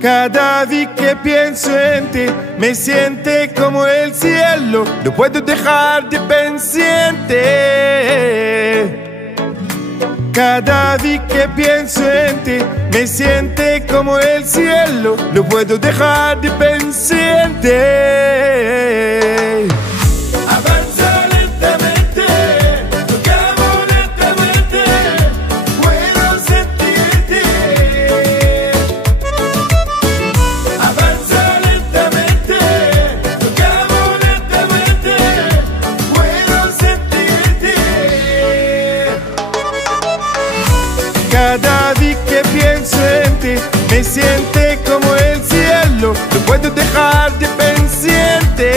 Cada vez que pienso en ti, me siente como el cielo. No puedo dejar de pensarte. Cada vez que pienso en ti, me siente como el cielo. No puedo dejar de pensarte. Avanza lentamente, tocamos lentamente, puedo sentirte. Avanza lentamente, tocamos lentamente, puedo sentirte. Cada vez que pienso en ti, me siente como el cielo. No puedo dejar de pensarte.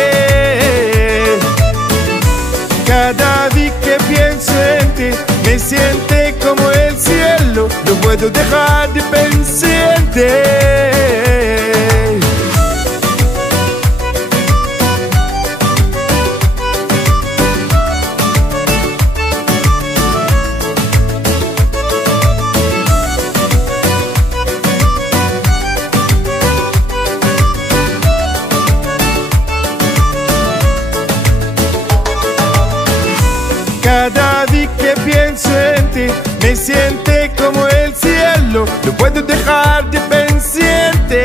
Cada vez que pienso en ti, me siente como el cielo. No puedo dejar de pensarte. Cada vez que pienso en ti, me siente como el cielo. No puedo dejar de pensarte.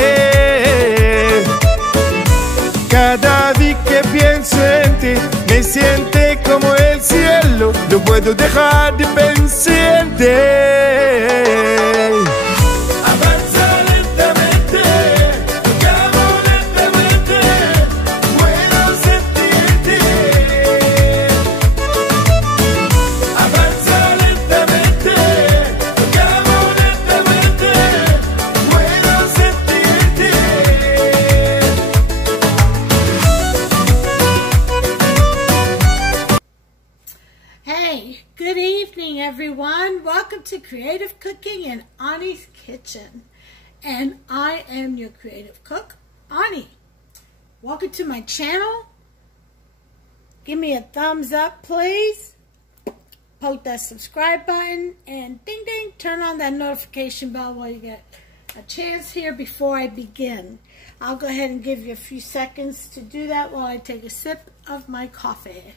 Cada vez que pienso en ti, me siente como el cielo. No puedo dejar de pensarte. Good evening, everyone. Welcome to Creative Cooking in Ani's Kitchen. And I am your creative cook, Ani. Welcome to my channel. Give me a thumbs up, please. Poke that subscribe button and ding ding, turn on that notification bell while you get a chance here before I begin. I'll go ahead and give you a few seconds to do that while I take a sip of my coffee.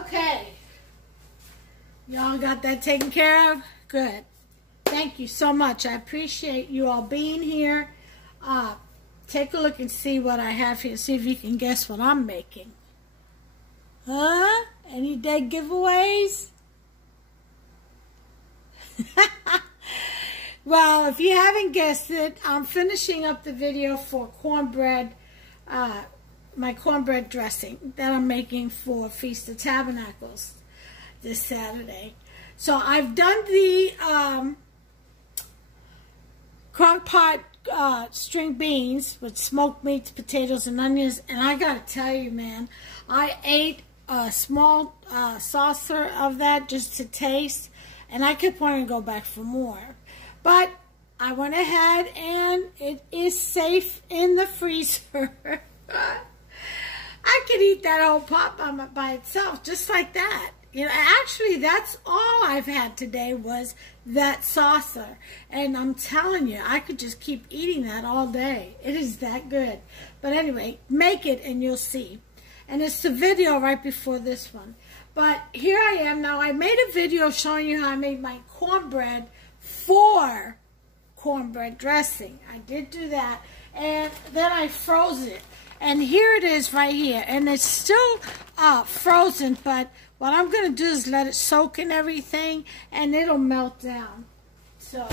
Okay, y'all got that taken care of? Good. Thank you so much. I appreciate you all being here. Take a look and see what I have here. See if you can guess what I'm making. Huh? Any dead giveaways? Well, if you haven't guessed it, I'm finishing up the video for cornbread, my cornbread dressing that I'm making for Feast of Tabernacles this Saturday. So I've done the crock pot string beans with smoked meats, potatoes, and onions. And I gotta tell you, man, I ate a small saucer of that just to taste, and I kept wanting to go back for more. But I went ahead and it is safe in the freezer. I could eat that whole pot by itself, just like that. You know, actually, that's all I've had today was that saucer. And I'm telling you, I could just keep eating that all day. It is that good. But anyway, make it and you'll see. And it's the video right before this one. But here I am now. I made a video showing you how I made my cornbread for cornbread dressing. I did do that. And then I froze it. And here it is right here. And it's still frozen, but what I'm going to do is let it soak in everything, and it'll melt down. So,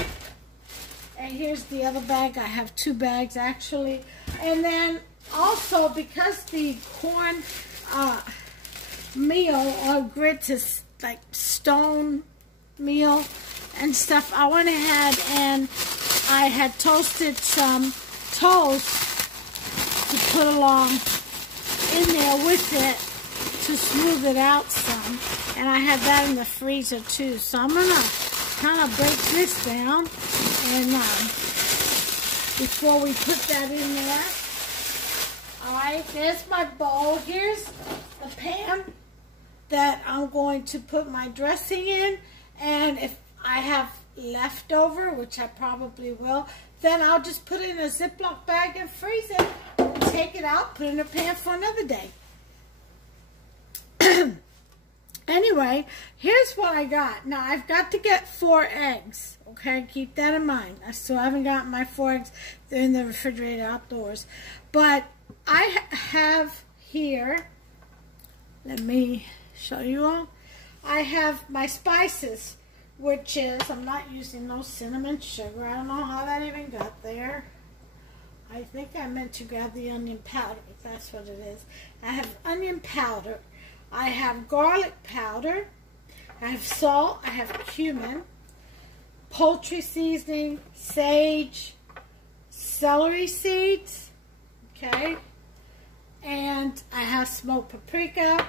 and here's the other bag. I have two bags, actually. And then also, because the corn meal or grits is like stone meal and stuff, I went ahead and I had toasted some toast to put along in there with it. to smooth it out some. And I have that in the freezer too. So I'm going to kind of break this down. And before we put that in there. Alright, there's my bowl. Here's the pan that I'm going to put my dressing in. And if I have leftover, which I probably will, then I'll just put it in a Ziploc bag and freeze it. Take it out, put it in a pan for another day. Anyway, here's what I got. Now, I've got to get 4 eggs. Okay, keep that in mind. I still haven't gotten my 4 eggs. They're in the refrigerator outdoors. But I have here, let me show you all. I have my spices, which is, I'm not using no cinnamon sugar. I don't know how that even got there. I think I meant to grab the onion powder, but that's what it is. I have onion powder. I have garlic powder. I have salt. I have cumin, poultry seasoning, sage, celery seeds, okay, and I have smoked paprika.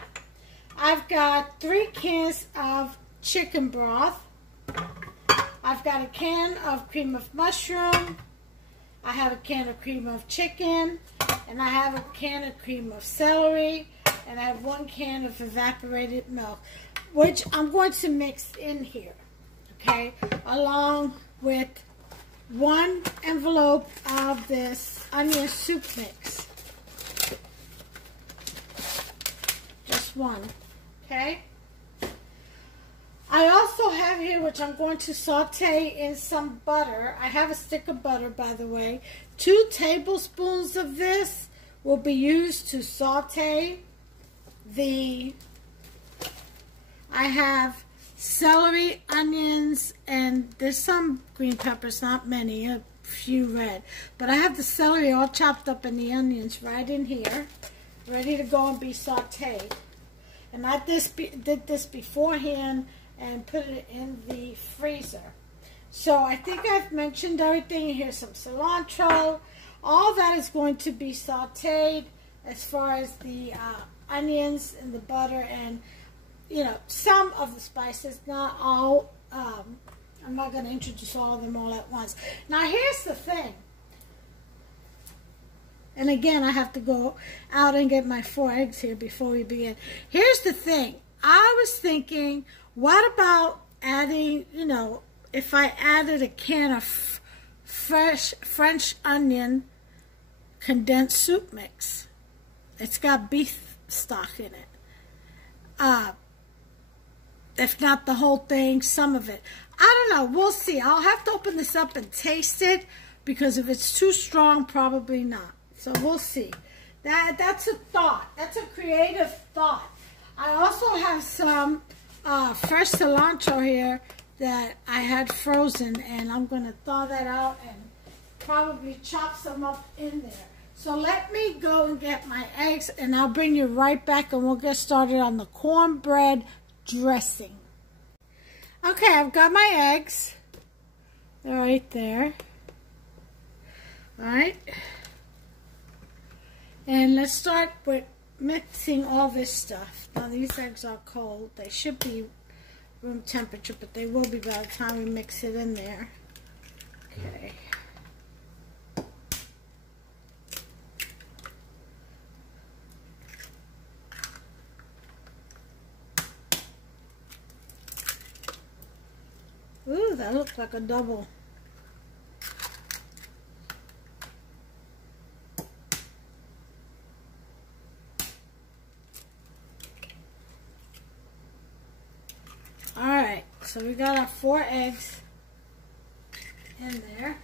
I've got 3 cans of chicken broth. I've got a can of cream of mushroom. I have a can of cream of chicken, and I have a can of cream of celery, and I have 1 can of evaporated milk, which I'm going to mix in here, okay, along with 1 envelope of this onion soup mix. Just 1, okay? I also have here, which I'm going to saute in some butter. I have a stick of butter, by the way. 2 tablespoons of this will be used to saute I have celery, onions, and there's some green peppers, not many, a few red. But I have the celery all chopped up and the onions right in here, ready to go and be sauteed. And I did this beforehand and put it in the freezer. So I think I've mentioned everything. Here's some cilantro. All that is going to be sauteed as far as the onions and the butter and, you know, some of the spices, not all. I'm not going to introduce all of them all at once. Now here's the thing. And again, I have to go out and get my 4 eggs here before we begin. Here's the thing. I was thinking, what about adding, you know, if I added a can of fresh French onion condensed soup mix. It's got beef stock in it. If not the whole thing, some of it. I don't know. We'll see. I'll have to open this up and taste it, because if it's too strong, probably not. So we'll see. That's a thought. That's a creative thought. I also have some fresh cilantro here that I had frozen, and I'm going to thaw that out and probably chop some up in there. So let me go and get my eggs, and I'll bring you right back, and we'll get started on the cornbread dressing. Okay, I've got my eggs. They're right there. All right. And let's start with mixing all this stuff. Now these eggs are cold. They should be room temperature, but they will be by the time we mix it in there. Okay. Ooh, that looks like a double. Alright, so we got our 4 eggs in there.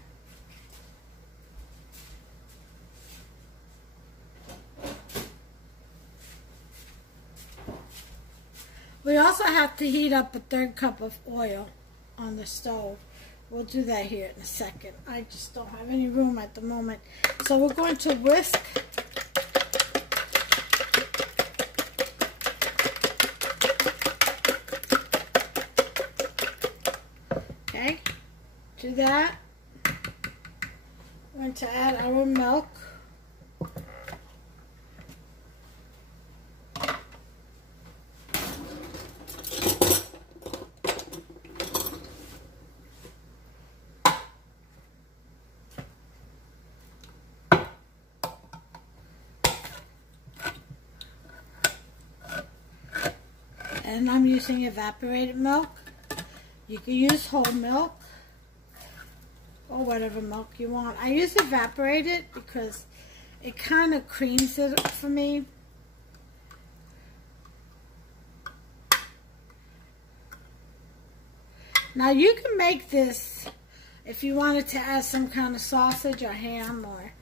We also have to heat up a 1/3 cup of oil on the stove. We'll do that here in a second. I just don't have any room at the moment. So we're going to whisk. Okay, do that. We're going to add our milk. And I'm using evaporated milk. You can use whole milk or whatever milk you want. I use evaporated because it kind of creams it for me. Now you can make this if you wanted to add some kind of sausage or ham or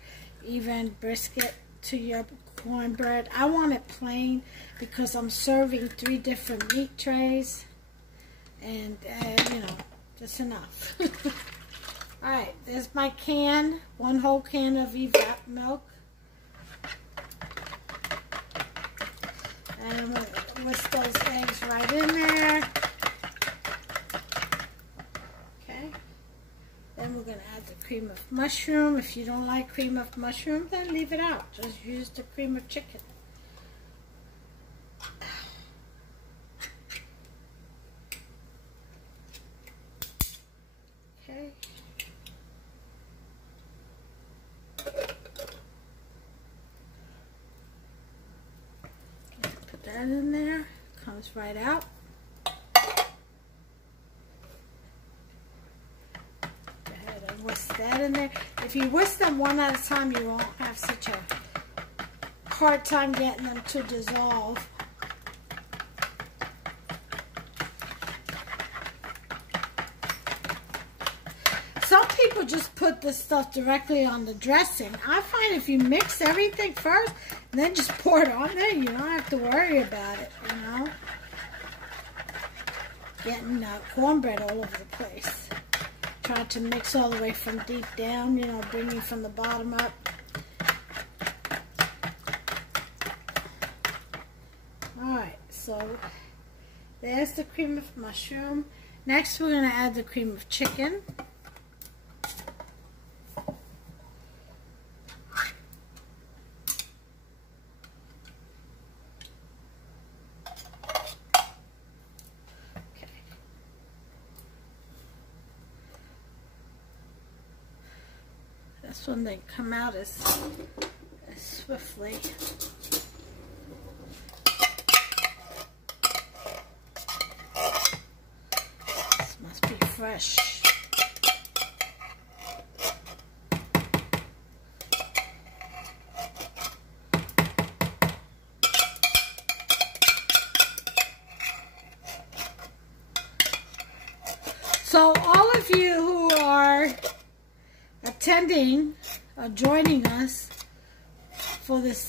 even brisket to your cornbread. I want it plain because I'm serving 3 different meat trays, and you know, just enough. Alright, there's my can, 1 whole can of evap milk. And I'm going to whisk those eggs right in there. Okay. Then we're going to add the cream of mushroom. If you don't like cream of mushroom, then leave it out. Just use the cream of chicken. Okay. Put that in there. Comes right out. Whisk that in there. If you whisk them one at a time, you won't have such a hard time getting them to dissolve. Some people just put this stuff directly on the dressing. I find if you mix everything first and then just pour it on there, you don't have to worry about it, you know. Getting cornbread all over the place. Try to mix all the way from deep down, you know, bringing from the bottom up. Alright, so there's the cream of mushroom. Next we're going to add the cream of chicken. This one didn't come out as swiftly. This must be fresh. So all of you who are attending or joining us for this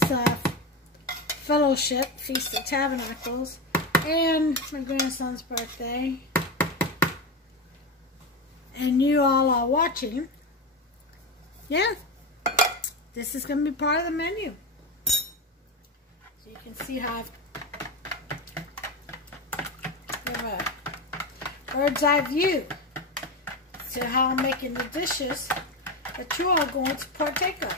fellowship, Feast of Tabernacles, and my grandson's birthday, and you all are watching, yeah, this is going to be part of the menu. So you can see how I've give a bird's eye view to how I'm making the dishes that you are going to partake of.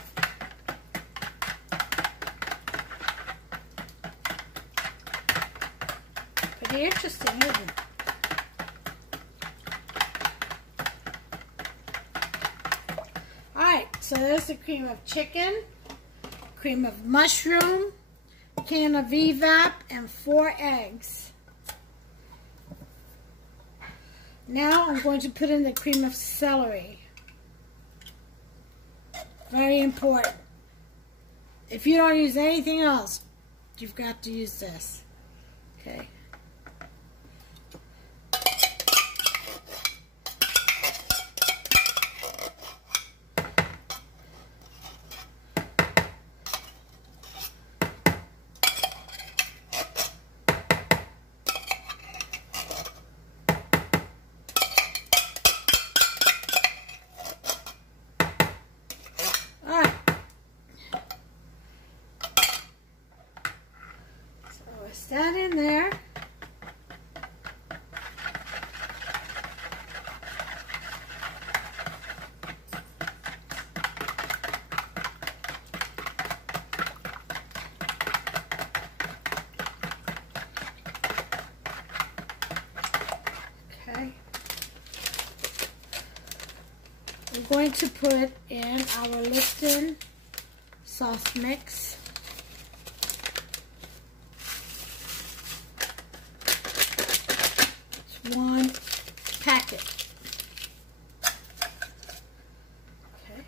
Pretty interesting, isn't it? Alright, so there's the cream of chicken, cream of mushroom, can of evap, and 4 eggs. Now I'm going to put in the cream of celery. Very important. If you don't use anything else, you've got to use this. Okay. That in there. Okay. We're going to put in our Lipton sauce mix. like it. Okay.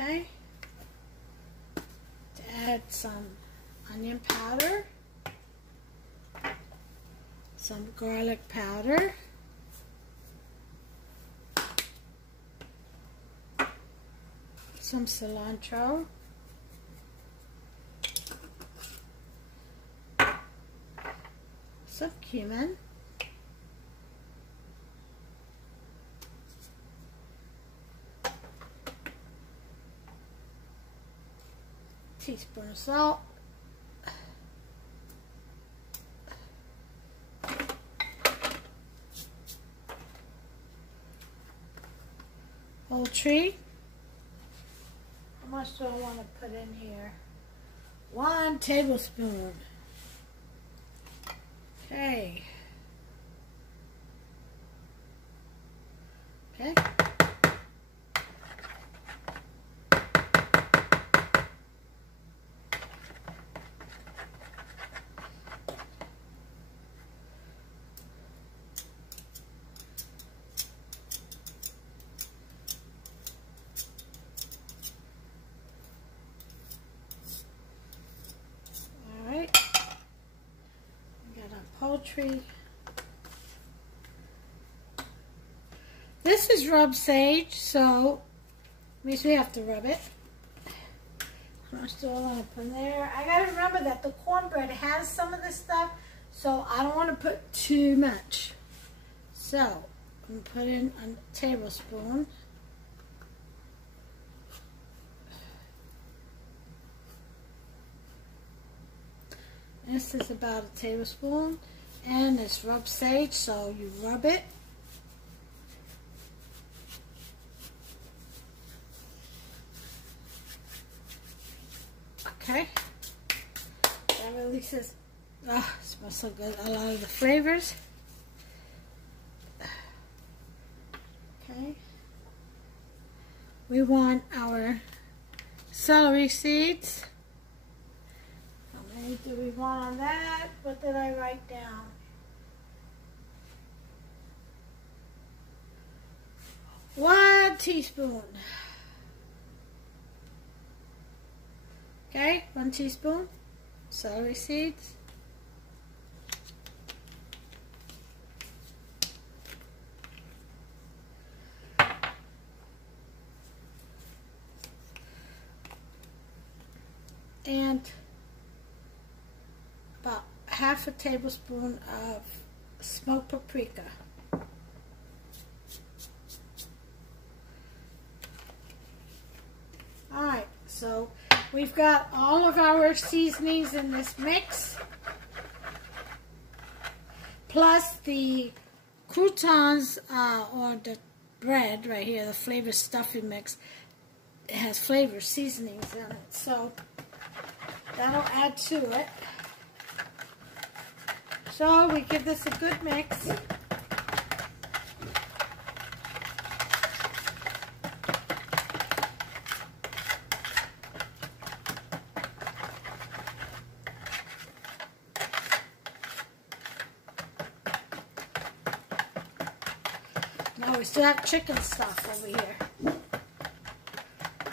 Okay. To add some onion powder, some garlic powder, some cilantro, some cumin, teaspoon of salt, poultry. How much do I want to put in here? 1 tablespoon. Okay. Okay. Poultry. This is rub sage, so means we have to rub it. How much do I want to put in there? I gotta remember that the cornbread has some of this stuff, so I don't want to put too much. So I'm gonna put in a tablespoon. This is about a tablespoon, and it's rub sage, so you rub it. Okay, that releases, it smells so good, a lot of the flavors. Okay, we want our celery seeds. How many do we want on that? What did I write down? One teaspoon. Okay, 1 teaspoon celery seeds. And about half a tablespoon of smoked paprika. Alright, so we've got all of our seasonings in this mix, plus the croutons or the bread right here, the flavor stuffing mix. It has flavor seasonings in it, so that'll add to it. So we give this a good mix. Now we still have chicken stuff over here.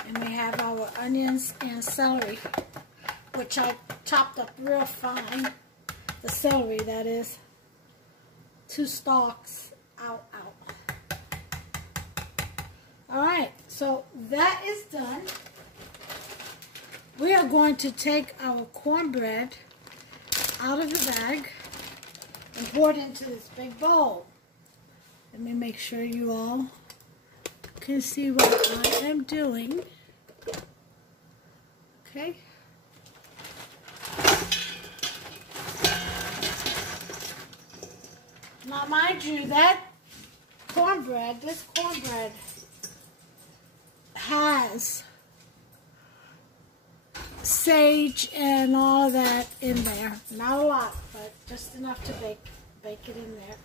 And we have our onions and celery, which I chopped up real fine. The celery, that is. 2 stalks. Out. Alright, so that is done. We are going to take our cornbread out of the bag and pour it into this big bowl. Let me make sure you all can see what I am doing. Okay. Now, mind you, that cornbread, this cornbread has sage and all that in there. Not a lot, but just enough to bake it in there.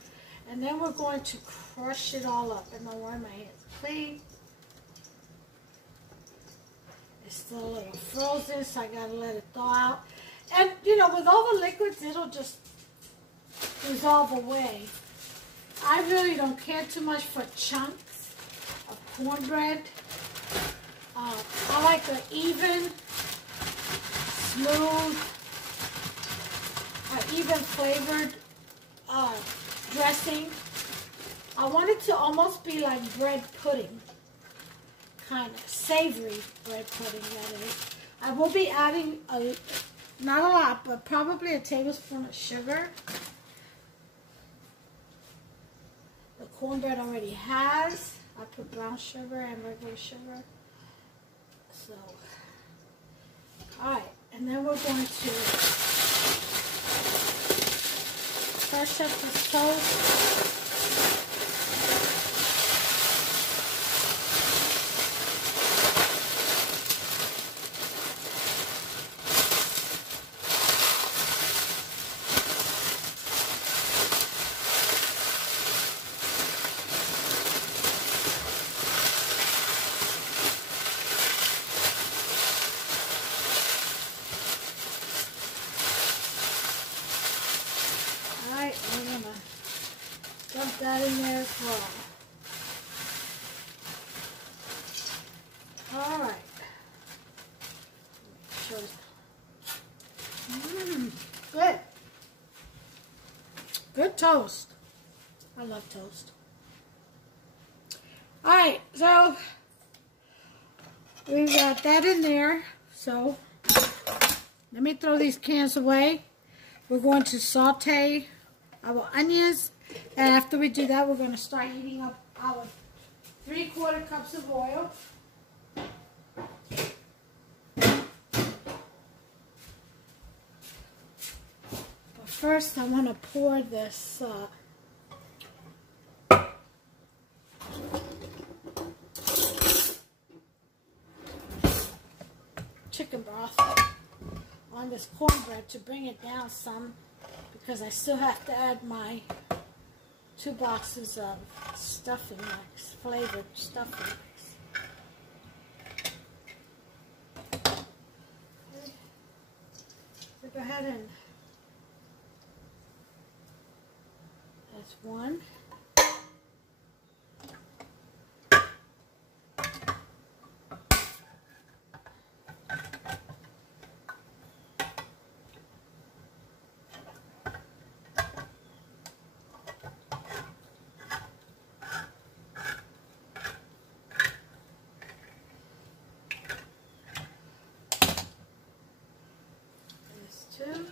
And then we're going to crush it all up. And don't worry, my hand's clean. It's still a little frozen, so I gotta let it thaw out. And you know, with all the liquids, it'll just dissolve away. I really don't care too much for chunks of cornbread. I like an even, smooth, even flavored dressing. I want it to almost be like bread pudding, kind of savory bread pudding, that is. I will be adding not a lot, but probably a tablespoon of sugar. The cornbread already has. I put brown sugar and regular sugar. So, alright, and then we're going to crush up the toast. We're going to dump that in there as well. Alright. Good. Good toast. I love toast. Alright, so we've got that in there. So let me throw these cans away. We're going to saute our onions, and after we do that, we're going to start heating up our 3/4 cups of oil. But first, I want to pour this chicken broth on this cornbread to bring it down some, because I still have to add my 2 boxes of stuffing mix, flavored stuffing mix. Okay. So go ahead and that's one. Two.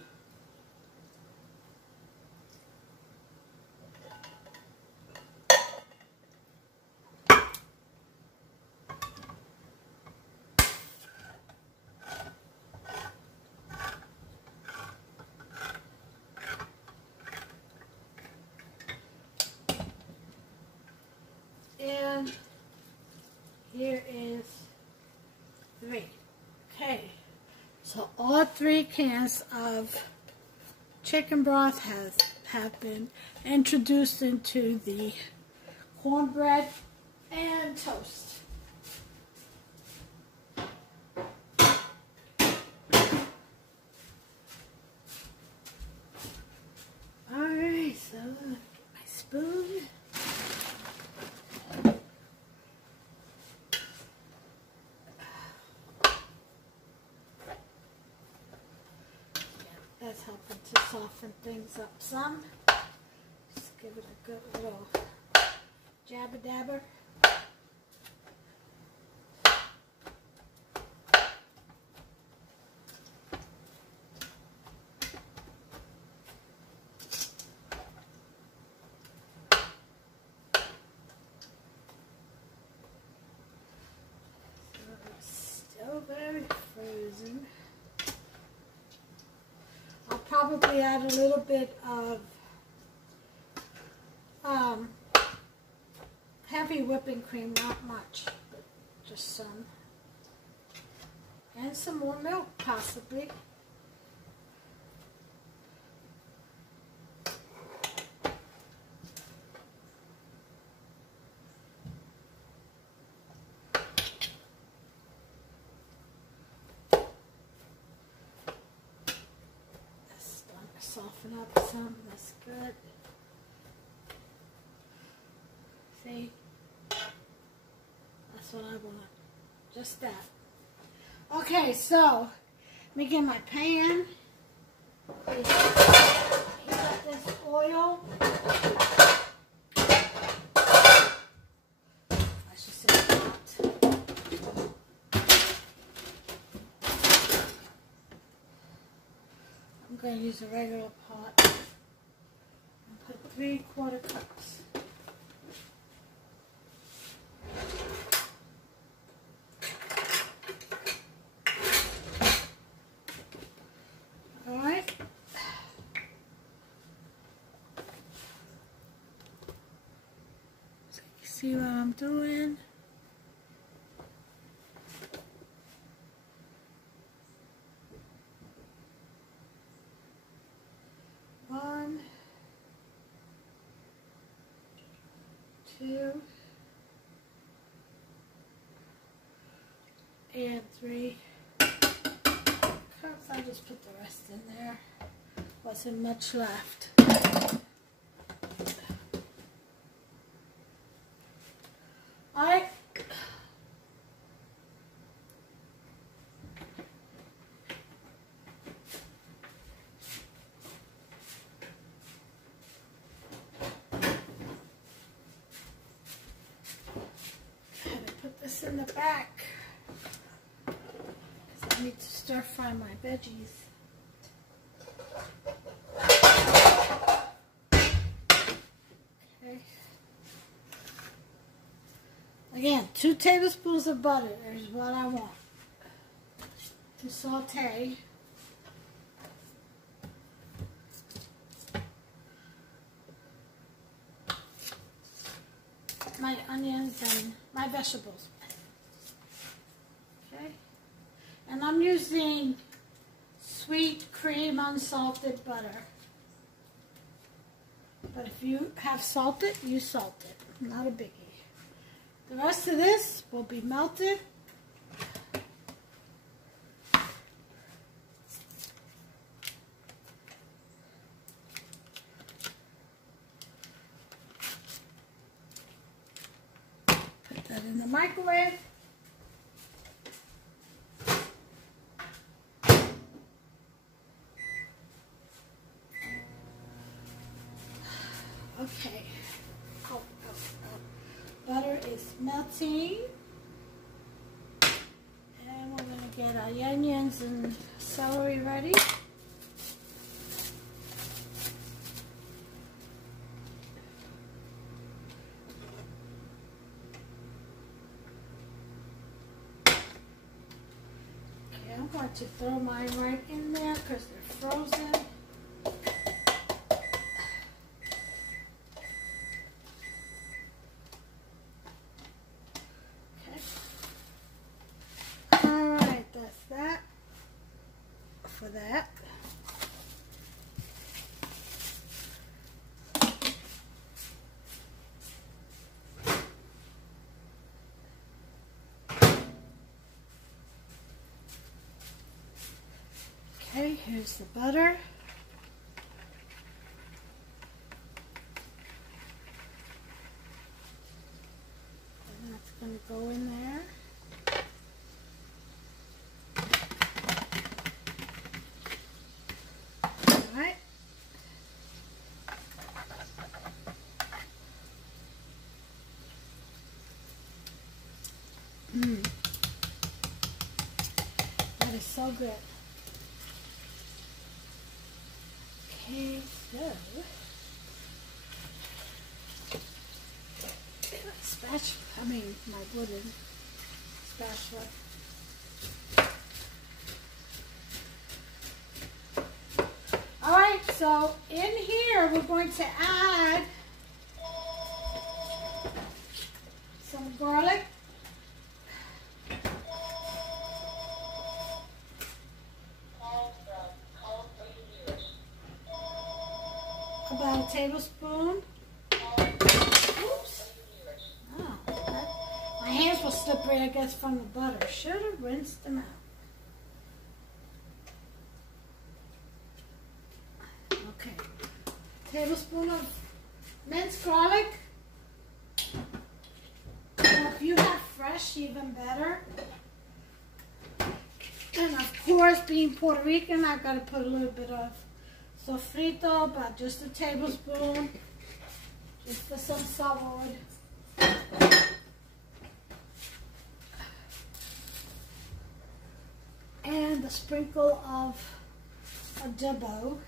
And here is 3. Okay. So all 3 cans of chicken broth have been introduced into the cornbread and toast. Alright, so get my spoon. That's helping to soften things up some. Just give it a good little jabber-dabber. So it's still very frozen. Probably add a little bit of heavy whipping cream, not much, but just some. And some more milk, possibly. That's starting to soften up some. That's good. See? That's what I want. Just that. Okay, so let me get my pan. Heat up this oil. I should say hot. I'm going to use a regular pot and put 3/4 cups. See what I'm doing? One, 2, and 3 cups. I just put the rest in there. Wasn't much left. Alright. I had to put this in the back because I need to stir fry my veggies. Okay. Again, 2 tablespoons of butter is what I want to saute. My onions and my vegetables. Okay. And I'm using sweet cream unsalted butter. But if you have salted, you salt it. Not a biggie. The rest of this will be melted. Put that in the microwave. Okay. Butter is melting. And we're going to get our onions and celery ready. Okay, I'm going to throw mine right in there because they're frozen. For that. Okay, here's the butter. And that's going to go in there. That is so good. Okay, so spatula, my wooden spatula. Alright, so in here we're going to add some garlic. tablespoon. Oops. Oh, my hands were slippery, I guess, from the butter. Should have rinsed them out. Okay. Tablespoon of minced garlic. Now, if you have fresh, even better. And of course, being Puerto Rican, I've got to put a little bit of sofrito, about just a tablespoon, just for some Savory. And a sprinkle of adobo,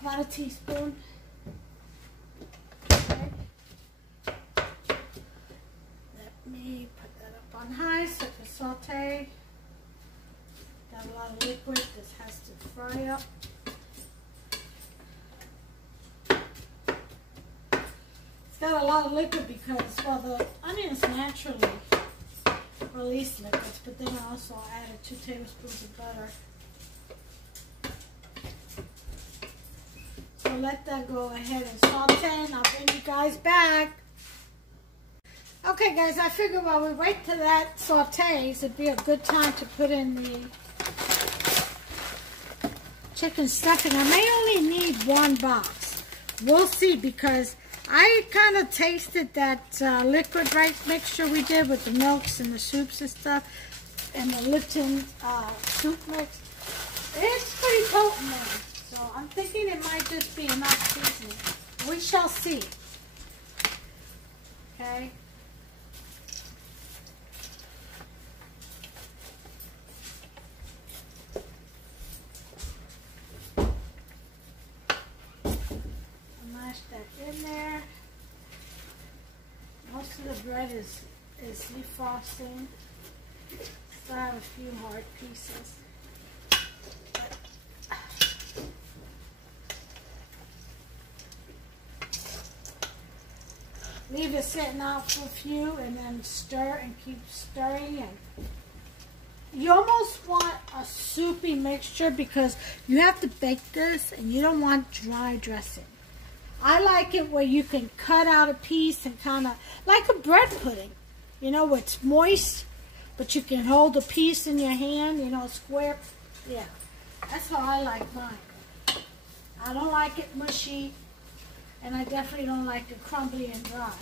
about a teaspoon. Okay. Let me put that up on high so it can saute. Got a lot of liquid. This has to fry up. It's got a lot of liquid because, well, the onions naturally release liquids, but then I also added 2 tablespoons of butter. So let that go ahead and saute, and I'll bring you guys back. Okay, guys, I figured while we wait till that sautés, it'd be a good time to put in the chicken stuffing. I may only need 1 box. We'll see, because I kind of tasted that liquid rice mixture we did with the milks and the soups and stuff, and the Lipton soup mix. It's pretty potent now, so I'm thinking it might just be enough seasoning. We shall see. Okay. That in there. Most of the bread is defrosting. Still have a few hard pieces. But leave it sitting out for a few and then stir and keep stirring. And you almost want a soupy mixture because you have to bake this and you don't want dry dressing. I like it where you can cut out a piece and kind of, like a bread pudding, you know, where it's moist, but you can hold a piece in your hand, you know, square. Yeah, that's how I like mine. I don't like it mushy, and I definitely don't like it crumbly and dry.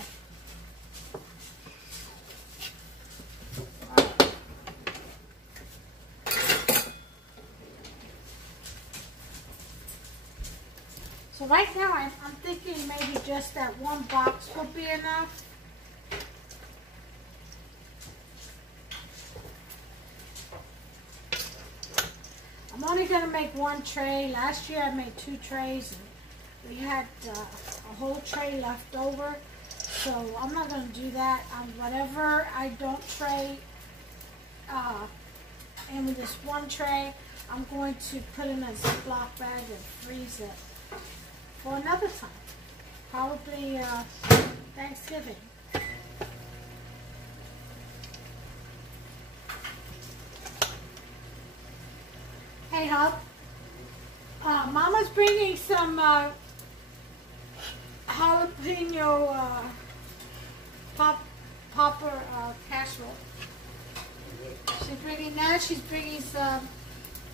So right now, I'm thinking maybe just that 1 box will be enough. I'm only going to make 1 tray. Last year I made 2 trays, and we had a whole tray left over. So I'm not going to do that. Whatever I don't tray in this 1 tray, I'm going to put in a Ziploc bag and freeze it for another time, probably Thanksgiving. Hey, Hub. Mama's bringing some jalapeno popper casserole. She's bringing that. She's bringing some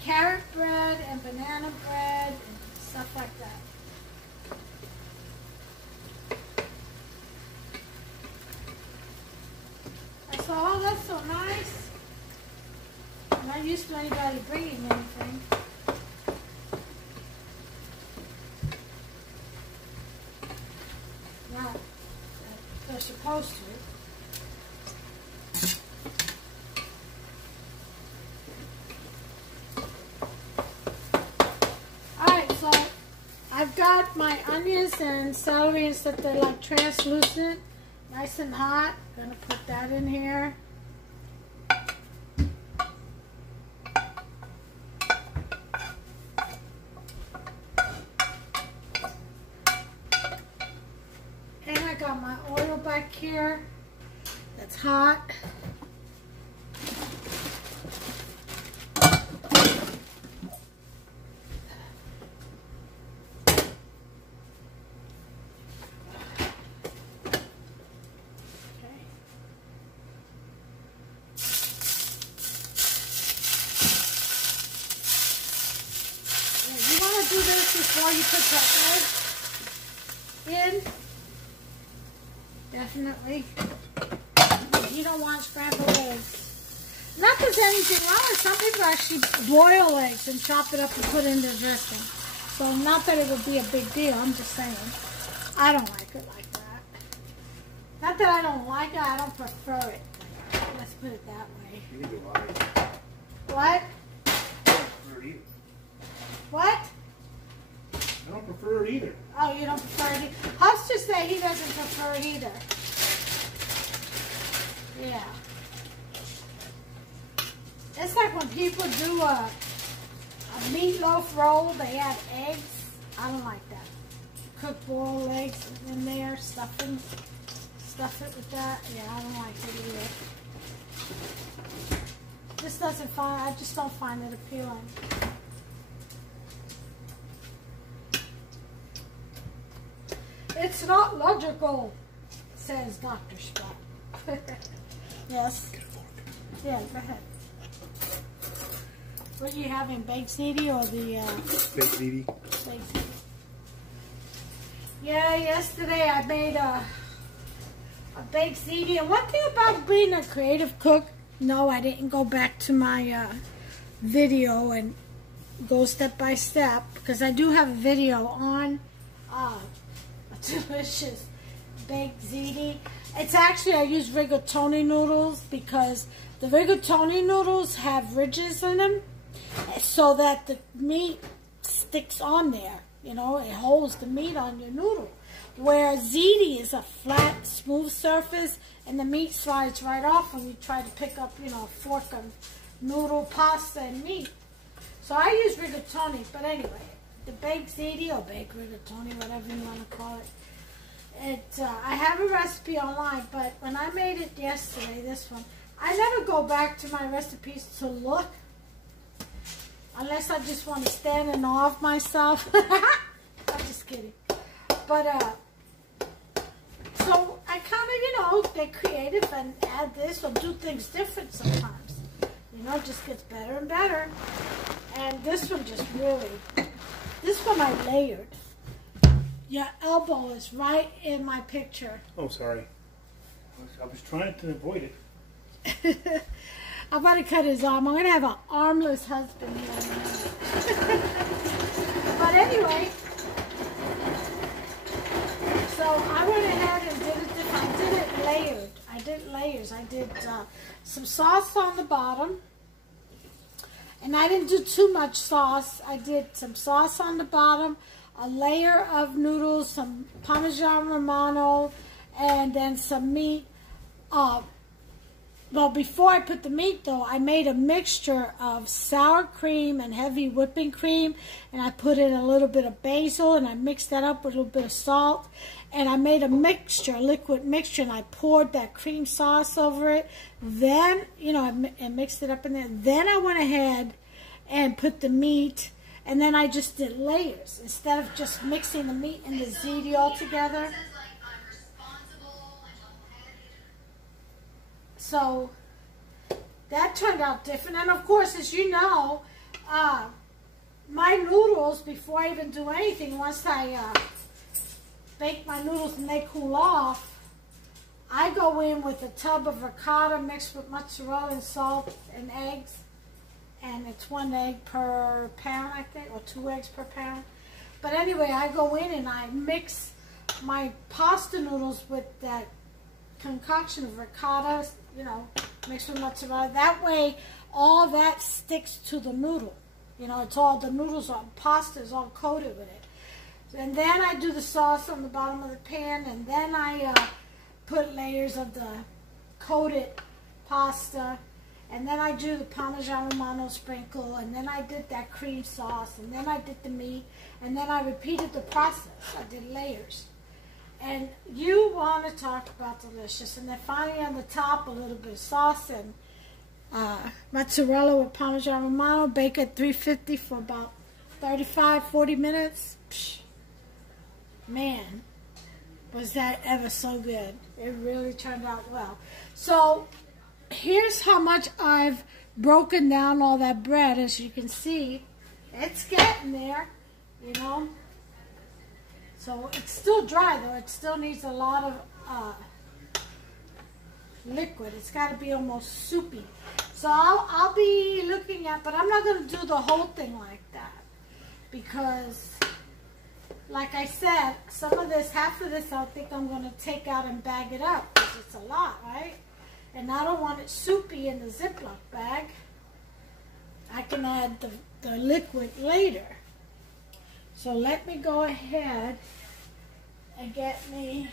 carrot bread and banana bread and stuff like that. Oh, that's so nice. I'm not used to anybody bringing anything. Not that they're supposed to. Alright, so I've got my onions and celery and stuff that are like translucent. Nice and hot. Gonna put that in here. And I got my oil back here. That's hot. eggs before you put your eggs in. Definitely. You don't want scrambled eggs. Not that there's anything wrong with it. Some people actually boil eggs and chop it up and put it in their dressing. So not that it would be a big deal. I'm just saying. I don't like it like that. Not that I don't like it. I don't prefer it. Let's put it that way. Neither do I. What? I don't prefer it either. What? I don't prefer it either. Oh, you don't prefer it either? Huff's just say he doesn't prefer it either. Yeah. It's like when people do a meatloaf roll, they add eggs. I don't like that. Cooked boiled eggs in there, stuff it with that. Yeah, I don't like it either. I just don't find it appealing. It's not logical, says Dr. Scott. Yes. Yeah, go ahead. What are you having, baked ziti or the... Baked ziti. Baked ziti. Yeah, yesterday I made a baked ziti. And one thing about being a creative cook, no, I didn't go back to my video and go step by step, because I do have a video on a delicious baked ziti. It's actually, I use rigatoni noodles because the rigatoni noodles have ridges in them so that the meat sticks on there. You know, it holds the meat on your noodle. Where ziti is a flat, smooth surface, and the meat slides right off when you try to pick up, you know, a fork of noodle, pasta, and meat. So I use rigatoni, but anyway, the baked ziti or baked rigatoni, whatever you want to call it. I have a recipe online, but when I made it yesterday, this one, I never go back to my recipes to look, unless I just want to stand in awe of myself. I'm just kidding. But, so I kind of, you know, get creative and add this or do things different sometimes. You know, it just gets better and better. And this one just really, this one I layered. Your elbow is right in my picture. Oh, sorry. I was trying to avoid it. I'm going to cut his arm. I'm going to have an armless husband here. But anyway, so I went ahead and did it different. I did it layered. I did layers. I did some sauce on the bottom. And I didn't do too much sauce. I did some sauce on the bottom, a layer of noodles, some Parmesan Romano, and then some meat. Well, before I put the meat, though, I made a mixture of sour cream and heavy whipping cream, and I put in a little bit of basil, and I mixed that up with a little bit of salt, and I made a mixture, a liquid mixture, and I poured that cream sauce over it. Then, you know, I mixed it up in there. Then I went ahead and put the meat, and then I just did layers instead of just mixing the meat and the ziti all together. So that turned out different. And of course, as you know, my noodles, before I even do anything, once I bake my noodles and they cool off, I go in with a tub of ricotta mixed with mozzarella and salt and eggs. And it's 1 egg per pound, I think, or 2 eggs per pound. But anyway, I go in and I mix my pasta noodles with that concoction of ricotta, you know, mixed with mozzarella. That way, all that sticks to the noodle. You know, it's all, the noodles are, pasta is all coated with it. And then I do the sauce on the bottom of the pan, and then I put layers of the coated pasta, and then I do the Parmesan Romano sprinkle, and then I did that cream sauce, and then I did the meat, and then I repeated the process. I did layers. And you want to talk about delicious. And then finally on the top, a little bit of sauce and mozzarella with Parmesan Romano. Bake at 350 for about 35-40 minutes. Psh, man, was that ever so good. It really turned out well. So here's how much I've broken down all that bread. As you can see, it's getting there. you know. So it's still dry though. It still needs a lot of liquid. It's got to be almost soupy. So I'll be looking at, but I'm not going to do the whole thing like that, because like I said, some of this, half of this I think I'm going to take out and bag it up, because it's a lot, right? And I don't want it soupy in the Ziploc bag. I can add the liquid later. So let me go ahead and get me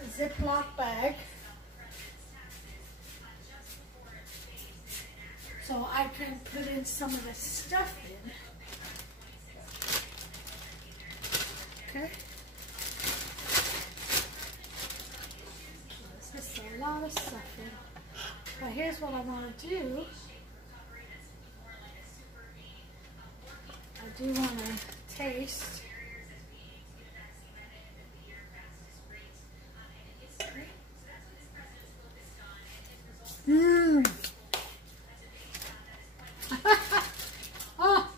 a Ziploc bag so I can put in some of the stuff in. Okay. There's just a lot of stuff in. But here's what I want to do. I do want to taste. Mmm. Oh,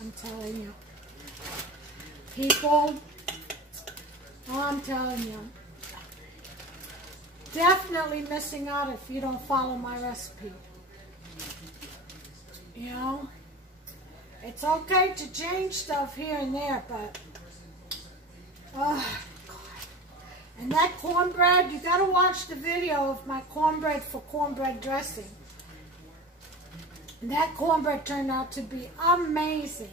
I'm telling you. People, I'm telling you. Definitely missing out if you don't follow my recipe. You know, it's okay to change stuff here and there, but oh God. And that cornbread, you gotta watch the video of my cornbread for cornbread dressing. And that cornbread turned out to be amazing.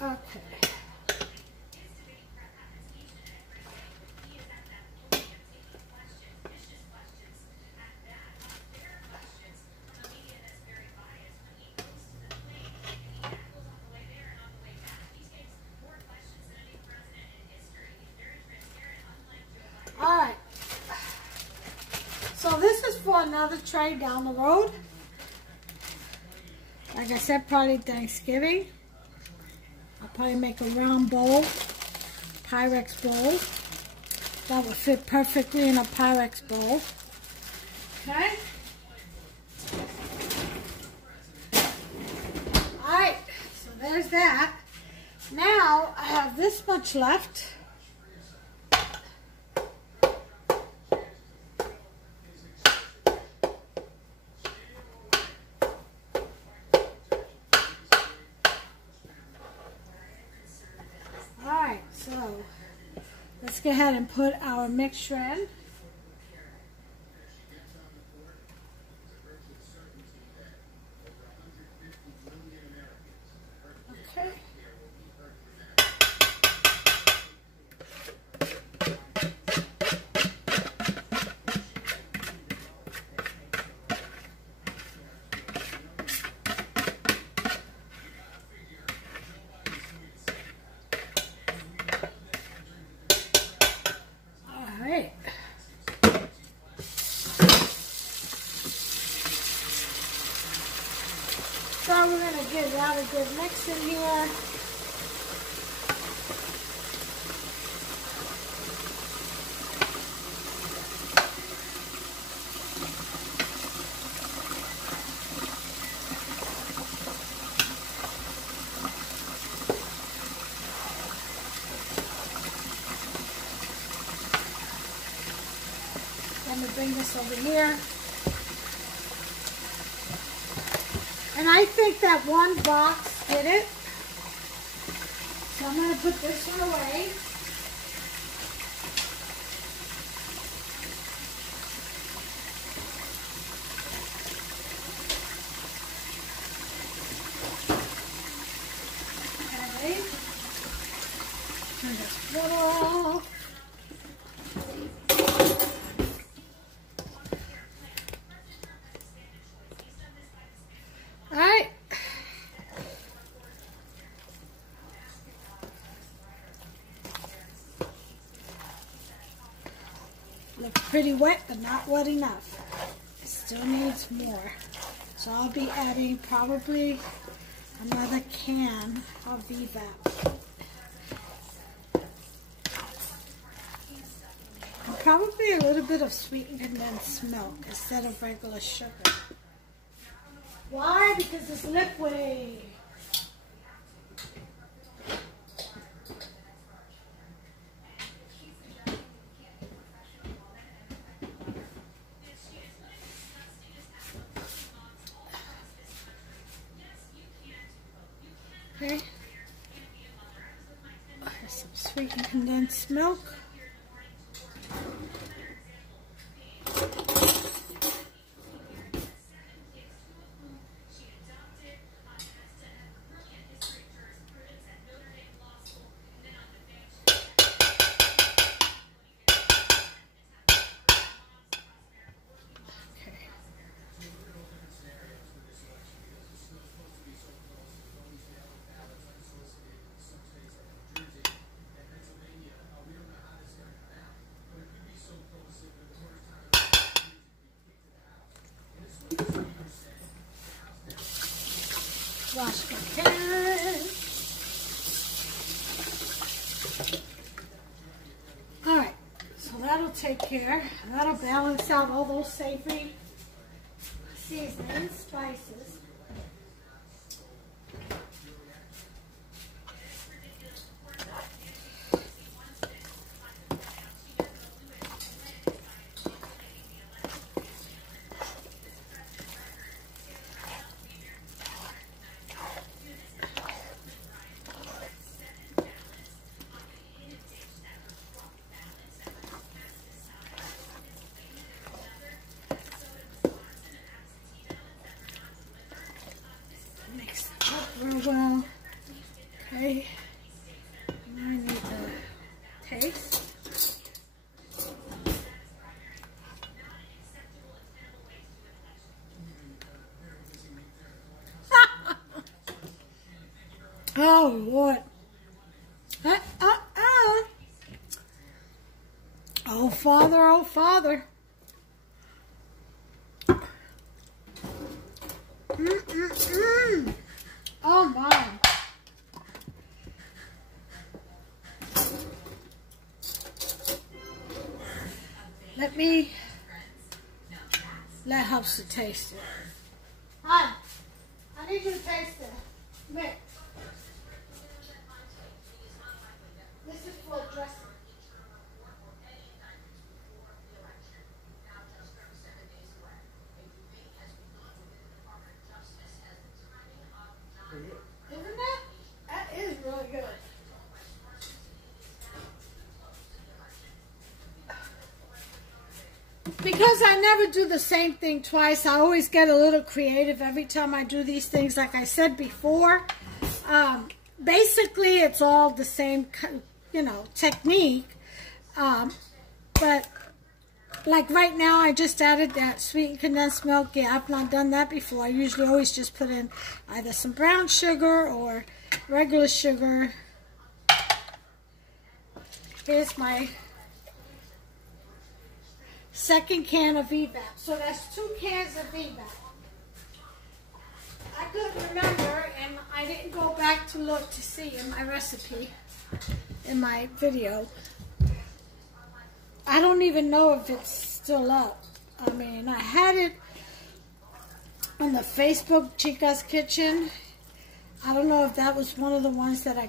Okay. Alright, so this is for another tray down the road. Like I said, probably Thanksgiving. I'll probably make a round bowl, Pyrex bowl. That would fit perfectly in a Pyrex bowl. Okay? Alright, so there's that. Now, I have this much left. So, let's go ahead and put our mixture in. Okay. So we're going to give that a good mix in here. Let me bring this over here. And I think that one box did it. So I'm going to put this one away. Okay. Turn this water off. Alright. Looks pretty wet, but not wet enough. It still needs more. So I'll be adding probably another can of VVAP. probably a little bit of sweetened condensed milk instead of regular sugar. Why? Because it's liquid. Okay. Here's some sweetened condensed milk. Wash my pan. Alright, so that'll take care. That'll balance out all those savory seasonings, spices. Mix it up real well. Okay. Now I need to taste. Oh Lord. Oh Father, oh Father. Oh my. Let Hubster taste it. Hi, I need you to taste it. Come here. This is for dressing. Isn't it? That is really good. Because I never do the same thing twice, I always get a little creative every time I do these things. Like I said before, basically it's all the same, technique. But like right now, I just added that sweetened condensed milk. Yeah, I've not done that before. I usually always just put in either some brown sugar or regular sugar. Here's my second can of evap. So that's 2 cans of evap. I couldn't remember, and I didn't go back to look to see in my recipe, in my video. I don't even know if it's still up. I mean, I had it on the Facebook Chica's Kitchen. I don't know if that was one of the ones that I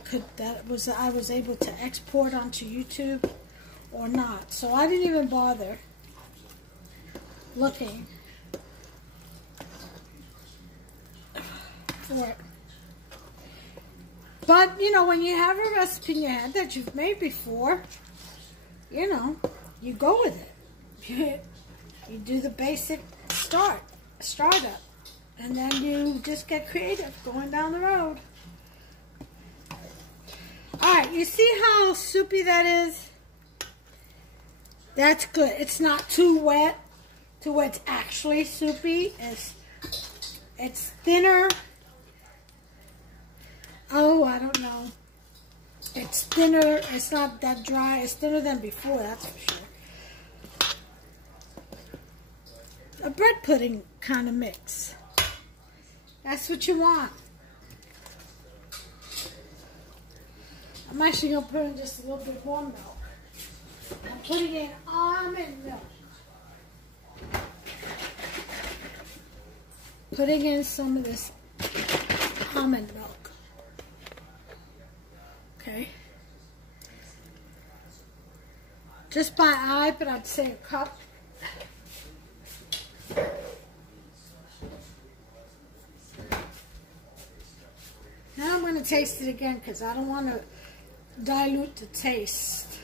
was able to export onto YouTube or not. So I didn't even bother looking for it. But, when you have a recipe in your head that you've made before, you go with it. You do the basic startup, and then you just get creative going down the road. Alright, you see how soupy that is? That's good. It's not too wet to where it's actually soupy. It's thinner. Oh, I don't know. It's thinner. It's not that dry. It's thinner than before, that's for sure. A bread pudding kind of mix. That's what you want. I'm actually going to put in just a little bit more milk. I'm putting in almond milk. Putting in some of this almond milk. Okay. Just by eye, but I'd say a cup. Now I'm going to taste it again because I don't want to dilute the taste.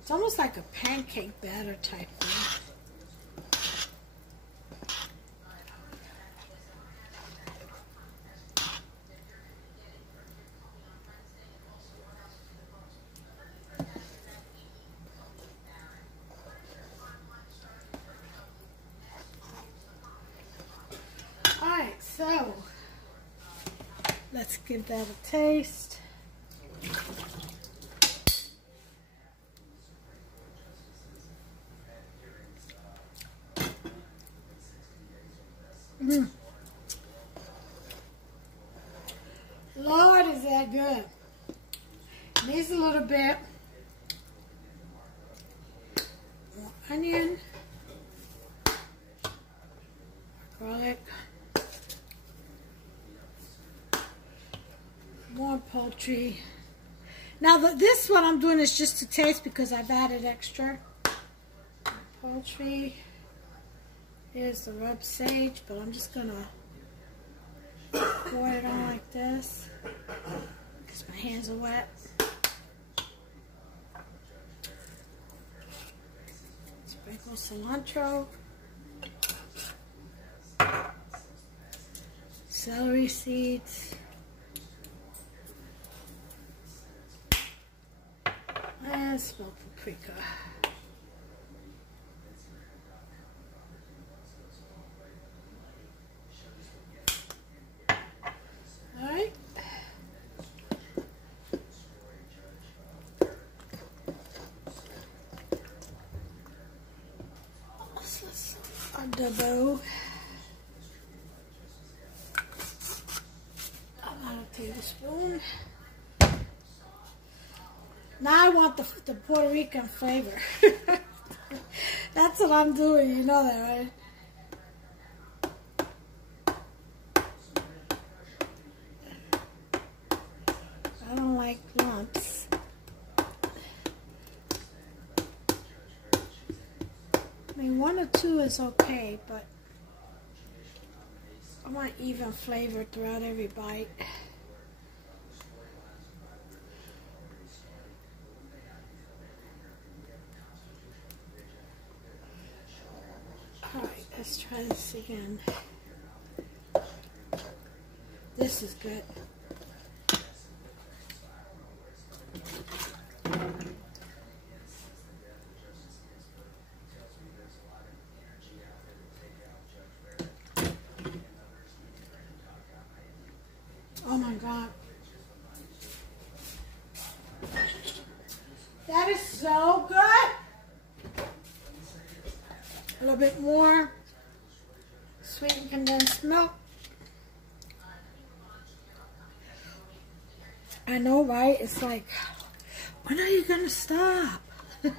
It's almost like a pancake batter type thing. Alright, so let's give that a taste. Lord, is that good. Needs a little bit more onion, garlic, more poultry. Now this one I'm doing is just to taste because I've added extra poultry. Here's the rub sage, but I'm just gonna pour it on like this because my hands are wet. Sprinkle cilantro, celery seeds, and smoked paprika. Alright. Adobo. About a tablespoon. Now I want the Puerto Rican flavor. That's what I'm doing, you know that, right? I don't like lumps. I mean, 1 or 2 is okay, but I want even flavor throughout every bite. Alright, let's try this again. This is good. Oh my God. That is so good. A little bit more sweetened condensed milk. I know, right? It's like, when are you gonna stop? I'm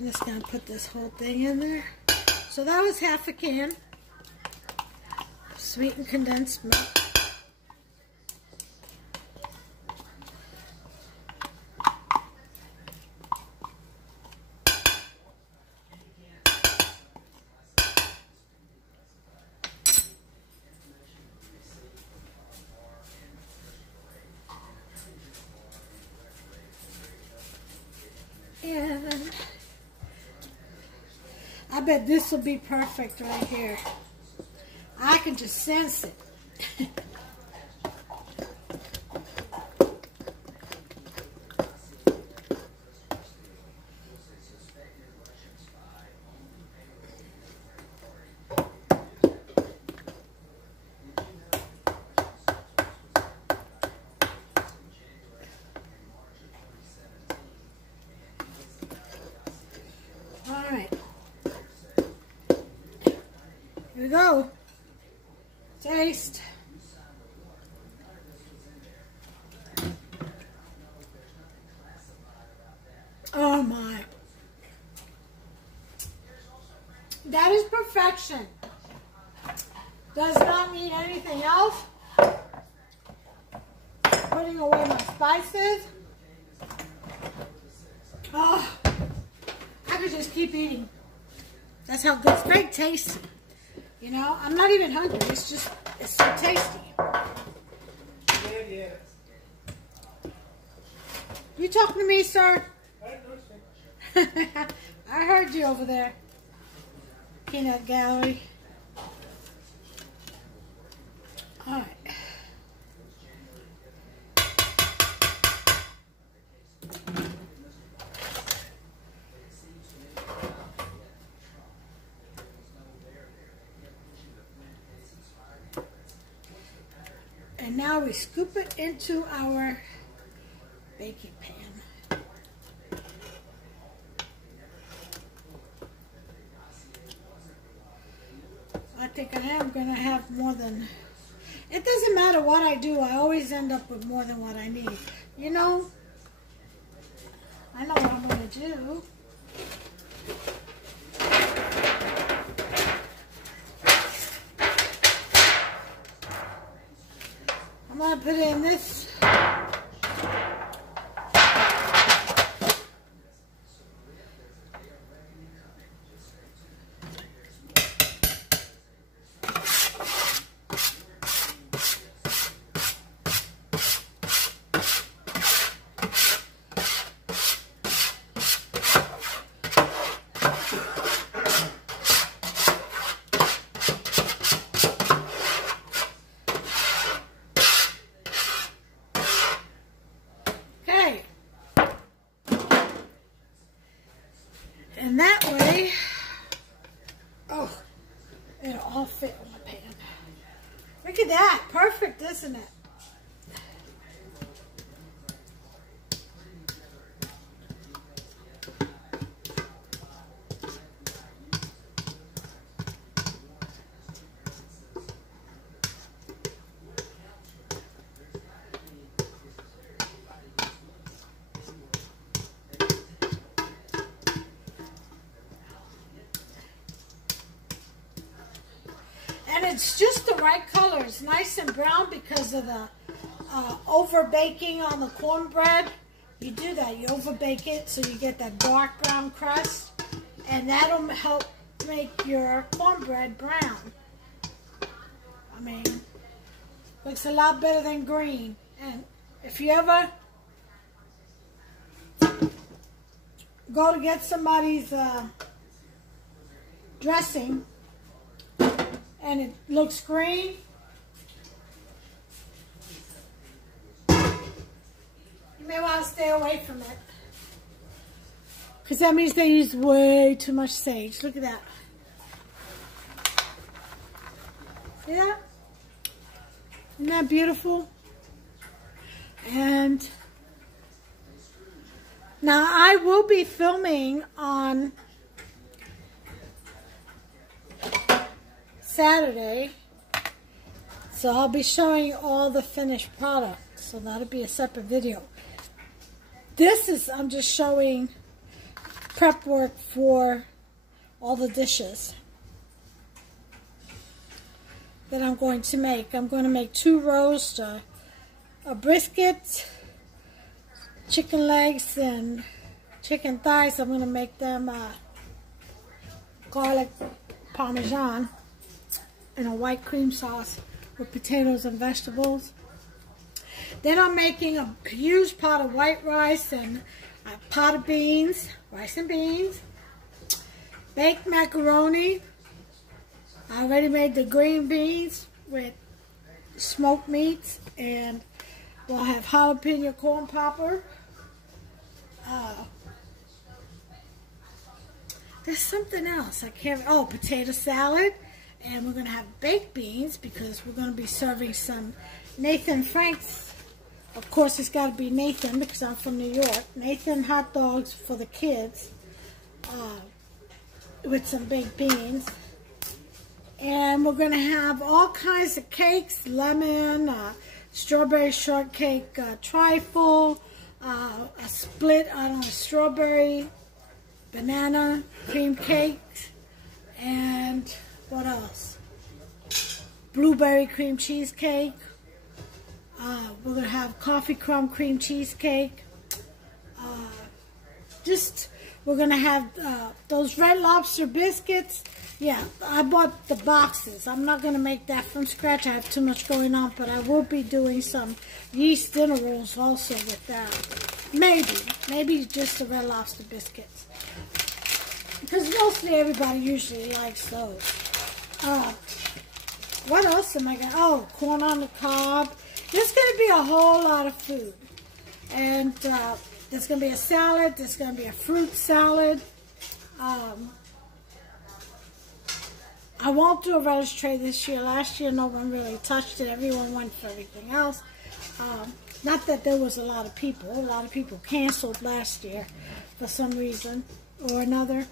just gonna put this whole thing in there. So that was half a can. Sweetened condensed milk. And I bet this will be perfect right here. I can just sense it. All right. Here we go. Taste. That is perfection. Does not need anything else. Putting away my spices. Oh, I could just keep eating. That's how good steak tastes. You know, I'm not even hungry. It's just, it's so tasty. Yeah. You talking to me, sir? I heard you over there. Peanut gallery. All right. And now we scoop it into our baking pan. I think I am going to have more than... It doesn't matter what I do. I always end up with more than what I need. You know? I know what I'm going to do. I'm going to put in this. And that way, oh, it'll all fit on the pan. Look at that. Perfect, isn't it? And it's just the right color. It's nice and brown because of the over baking on the cornbread. You do that. You over bake it so you get that dark brown crust. And that'll help make your cornbread brown. I mean, looks a lot better than green. And if you ever go to get somebody's dressing, and it looks green, you may want to stay away from it. Because that means they use way too much sage. Look at that. See that? Isn't that beautiful? And now I will be filming on Saturday, so I'll be showing all the finished product, so that'll be a separate video. This is, I'm just showing prep work for all the dishes that I'm going to make. I'm going to make 2 roasts, a brisket, chicken legs, and chicken thighs. I'm going to make them garlic parmesan and a white cream sauce with potatoes and vegetables. Then I'm making a huge pot of white rice and a pot of beans, rice and beans, baked macaroni. I already made the green beans with smoked meats, and we'll have jalapeno corn popper. There's something else I can't. Oh, potato salad. And we're going to have baked beans because we're going to be serving some Nathan Frank's. Of course, it's got to be Nathan because I'm from New York. Nathan hot dogs for the kids with some baked beans. And we're going to have all kinds of cakes, lemon, strawberry shortcake trifle, a split on a strawberry banana cream cake. And what else? Blueberry cream cheesecake. We're going to have coffee crumb cream cheesecake. We're going to have those Red Lobster biscuits. Yeah, I bought the boxes. I'm not going to make that from scratch. I have too much going on, but I will be doing some yeast dinner rolls also with that. Maybe just the Red Lobster biscuits. Because mostly everybody usually likes those. What else am I going to... Oh, corn on the cob. There's going to be a whole lot of food. And there's going to be a salad. There's going to be a fruit salad. I won't do a relish tray this year. Last year, no one really touched it. Everyone went for everything else. Not that there was a lot of people. A lot of people canceled last year for some reason or another.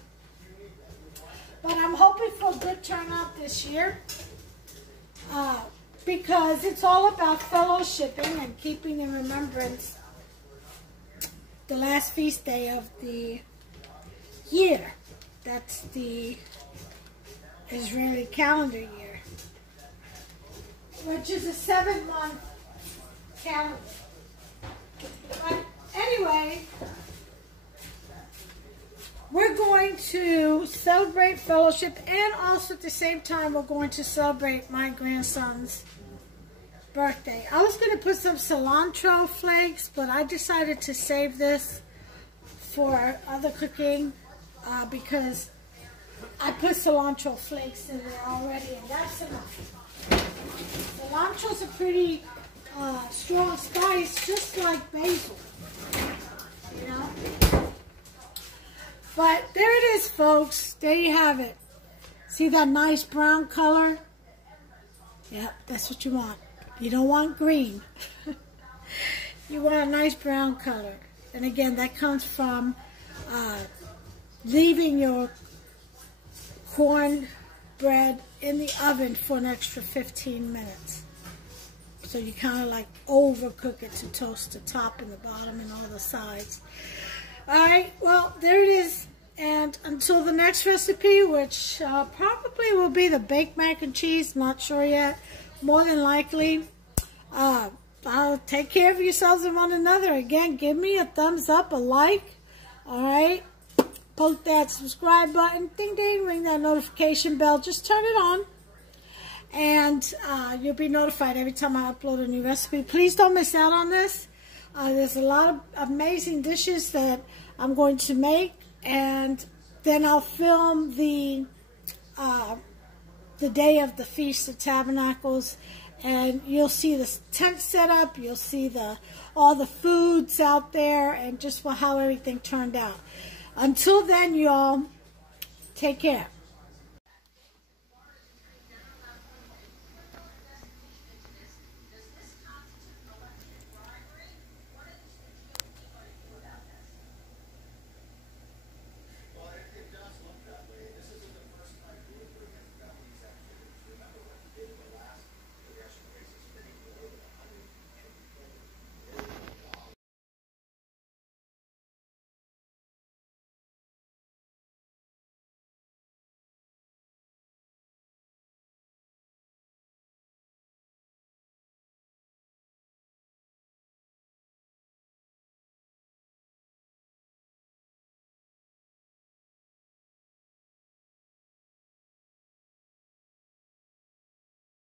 But I'm hoping for a good turnout this year. Because it's all about fellowshipping and keeping in remembrance the last feast day of the year. That's the Israeli calendar year, which is a 7-month calendar. But anyway, we're going to celebrate fellowship, and also at the same time we're going to celebrate my grandson's birthday. I was going to put some cilantro flakes, but I decided to save this for other cooking because I put cilantro flakes in there already, and that's enough. Cilantro's a pretty strong spice, just like basil, you know. But there it is, folks. There you have it. See that nice brown color? Yep, that's what you want. You don't want green. You want a nice brown color. And again, that comes from leaving your cornbread in the oven for an extra 15 minutes. So you kind of like overcook it to toast the top and the bottom and all the sides. Alright, well, there it is. And until the next recipe, which probably will be the baked mac and cheese, not sure yet. More than likely, I'll take care of yourselves and one another. Again, give me a thumbs up, a like. Alright? Poke that subscribe button. Ding ding, ring that notification bell. Just turn it on. And you'll be notified every time I upload a new recipe. Please don't miss out on this. There's a lot of amazing dishes that I'm going to make. And then I'll film the day of the Feast of Tabernacles, and you'll see the tent set up, you'll see all the foods out there, and just how everything turned out. Until then, y'all, take care.